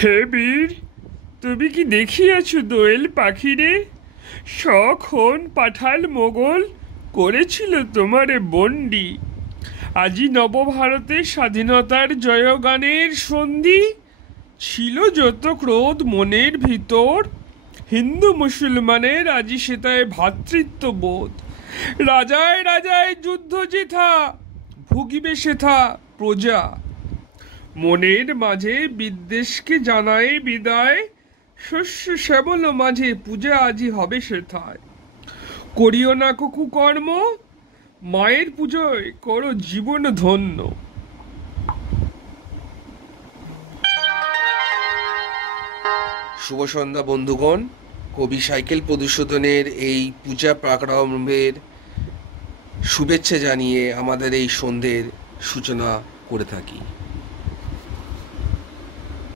হে বীর, তুমি কি দেখিয়াছ দোয়েল পাখিরে? সখন পাঠাল মোগল করেছিল তোমারে বন্দি। আজি নবভারতে স্বাধীনতার জয়গানের সন্ধি। ছিল যত ক্রোধ মনের ভিতর, হিন্দু মুসলমানের আজি সেটায় ভ্রাতৃত্ববোধ। রাজায় রাজায় যুদ্ধ যেথা, ভুগিবে সেথা প্রজা। মনের মাঝে বিদ্বেষকে জানায় বিদায়, শস্য শ্যামল মাঝে পূজা আজি হবে সেথায়। করিও না কুকু কর্ম, মায়ের পুজোয় করো জীবন ধন্য। শুভ সন্ধ্যা বন্ধুগণ। কবি সাইকেল প্রদূষণের এই পূজা প্রারম্ভের শুভেচ্ছা জানিয়ে আমাদের এই সন্ধ্যের সূচনা করে থাকি।